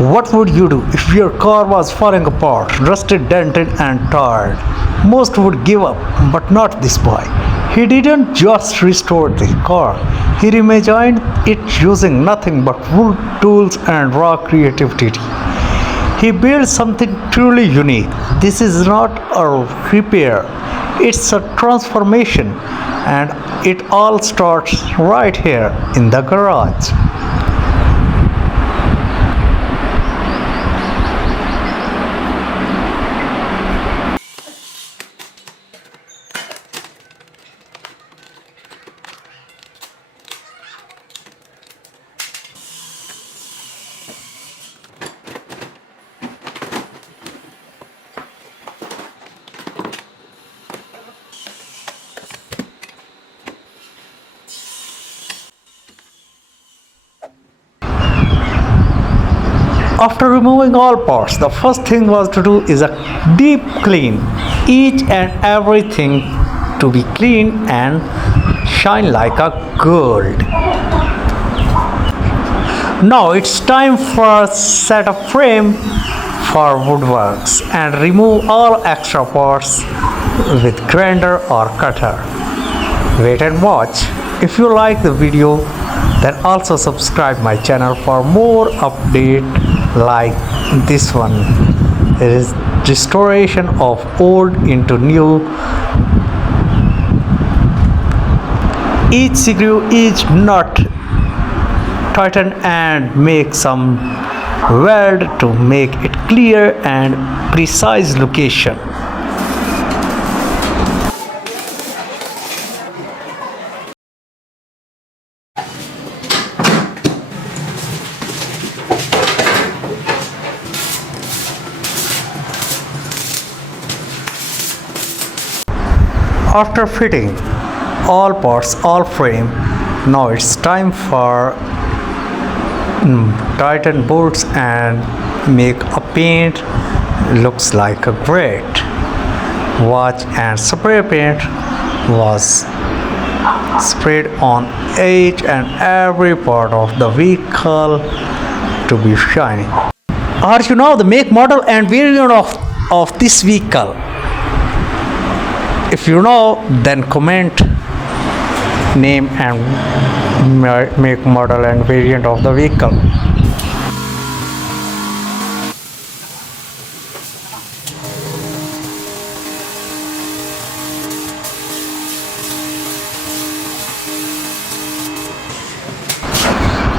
What would you do if your car was falling apart, rusted, dented, and tired? Most would give up, but not this boy. He didn't just restore the car, he reimagined it using nothing but wood, tools, and raw creativity. He built something truly unique. This is not a repair, it's a transformation, and it all starts right here in the garage. After removing all parts, the first thing was to do is a deep clean. Each and everything to be clean and shine like a gold. Now it's time for set a frame for woodworks and remove all extra parts with grinder or cutter. Wait and watch. If you like the video, then also subscribe my channel for more update like this one. It is restoration of old into new. Each screw, each nut tighten and make some weld to make it clear and precise location. After fitting all parts, all frame, now it's time for tighten bolts and make a paint looks like a great. Watch and spray paint was sprayed on each and every part of the vehicle to be shiny. Are you know the make, model and variant of this vehicle? If you know, then comment name and make, model and variant of the vehicle.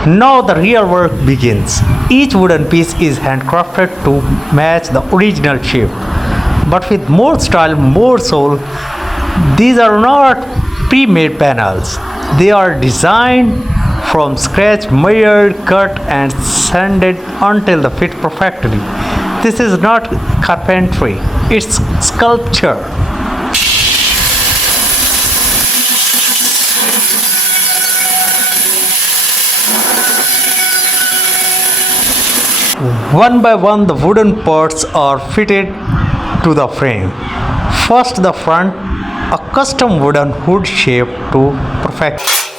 Now the real work begins. Each wooden piece is handcrafted to match the original shape, but with more style, more soul. These are not pre-made panels. They are designed from scratch, measured, cut and sanded until they fit perfectly. This is not carpentry, it's sculpture. One by one, the wooden parts are fitted to the frame. First, the front, a custom wooden hood shape to perfection.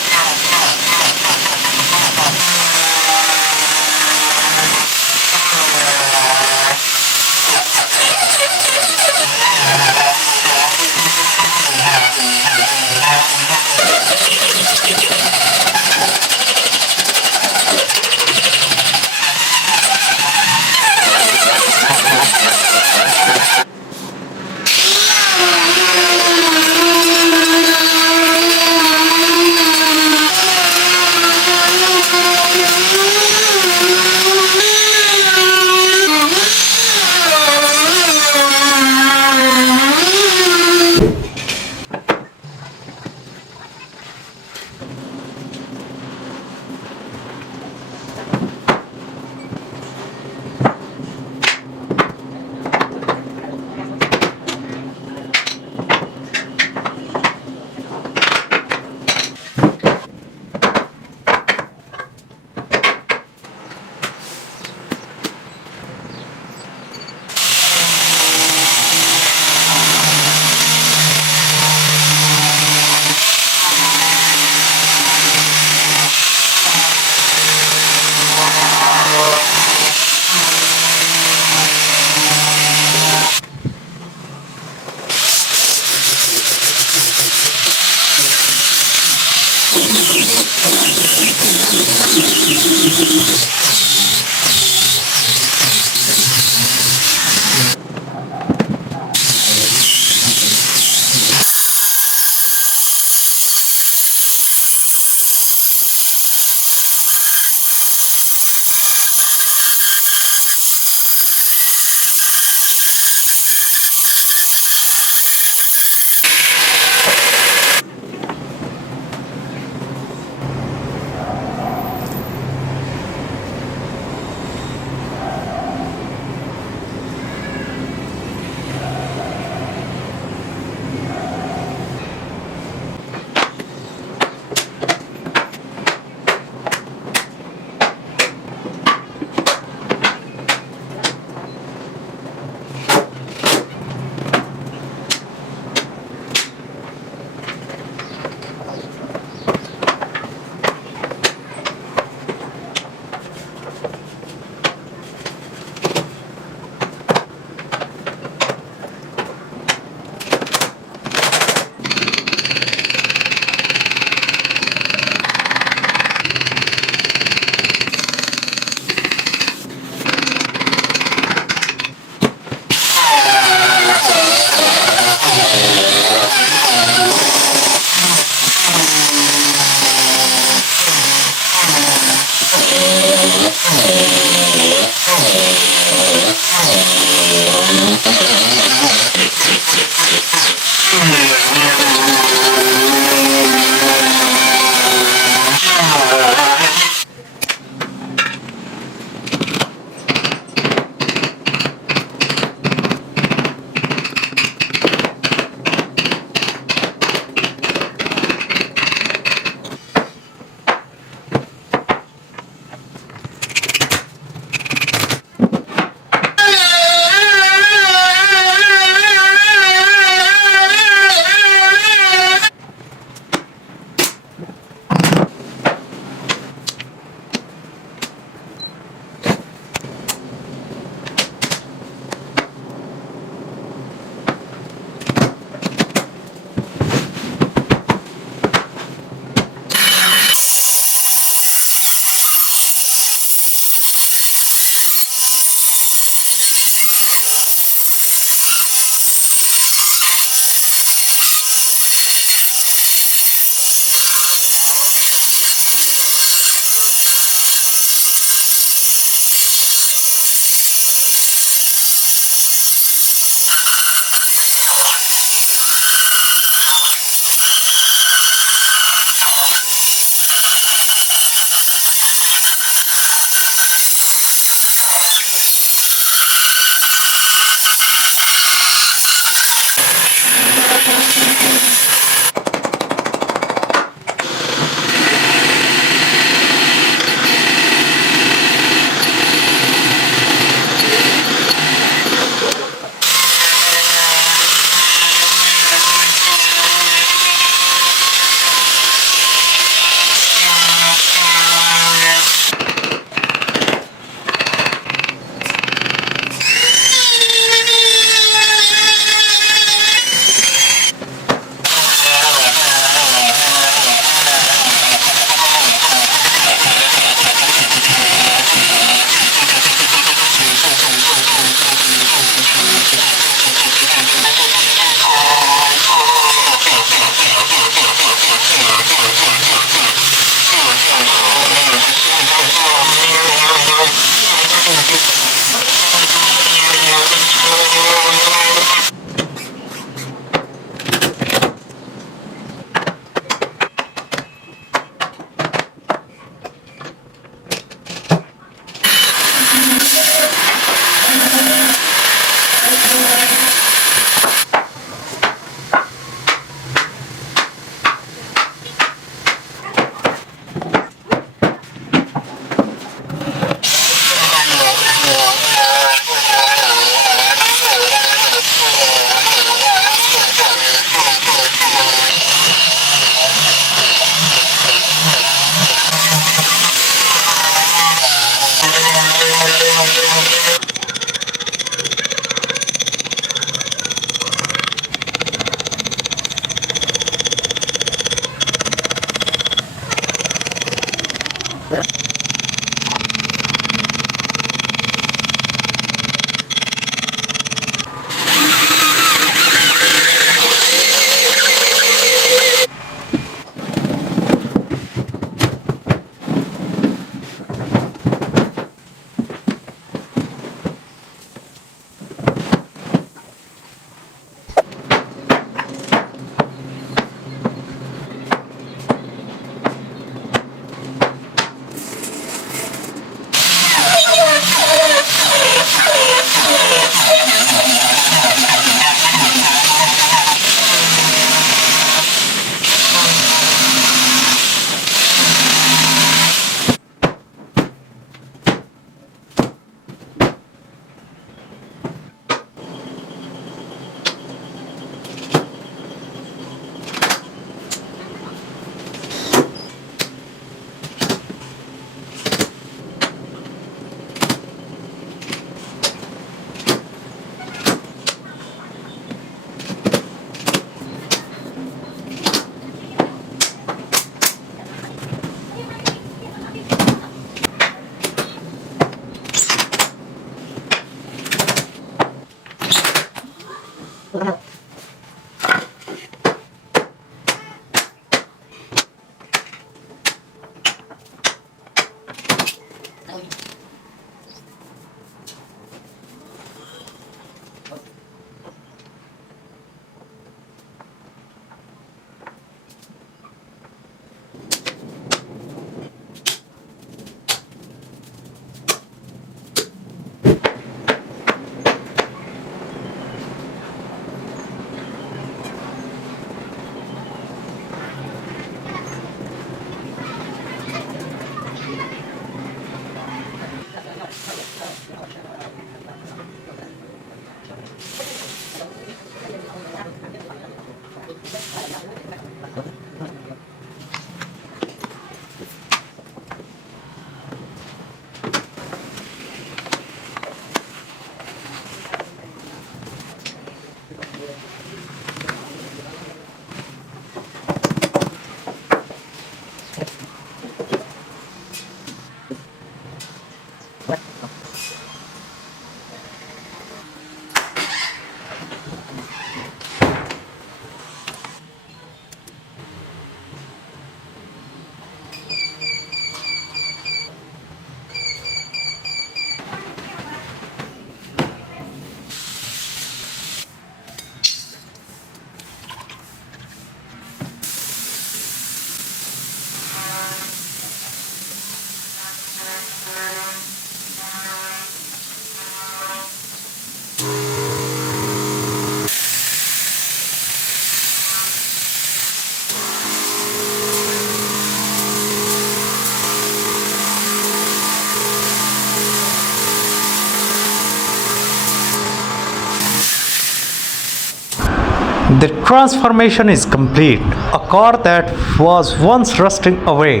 The transformation is complete. A car that was once rusting away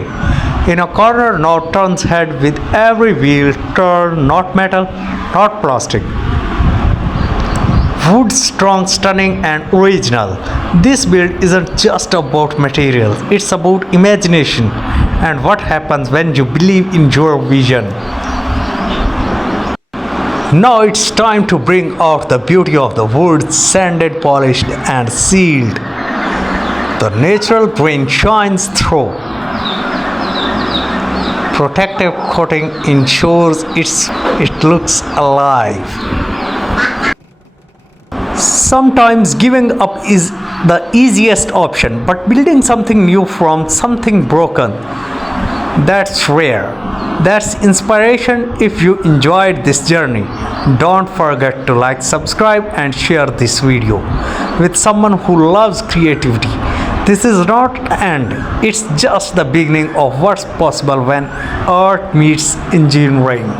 in a corner now turns head with every wheel turned not metal, not plastic. Wood strong, stunning, and original. This build isn't just about materials, it's about imagination and what happens when you believe in your vision. Now it's time to bring out the beauty of the wood, sanded, polished, and sealed. The natural grain shines through. Protective coating ensures it looks alive. Sometimes giving up is the easiest option, but building something new from something broken, that's rare. That's inspiration. If you enjoyed this journey, don't forget to like, subscribe, and share this video with someone who loves creativity. This is not the end, it's just the beginning of what's possible when art meets engineering.